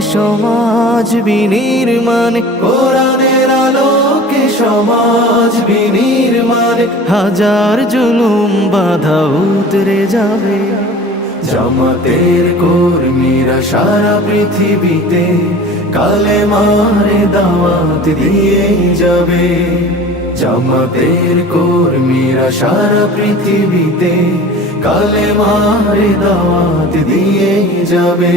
সমাজ বিনির্মাণ, কোরআনের আলোকে সমাজ বিনির্মাণ, হাজার জুলুম বাধা উতরে যাবে। জামাতের কর্মীরা সারা পৃথিবীতে কালে মারে দাওয়াত দিয়ে যাবে। জামাতের কর্মীরা সারা পৃথিবীতে কালে মারে দাওয়াত দিয়ে যাবে।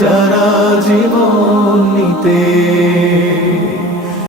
যারা জীবন নিতে।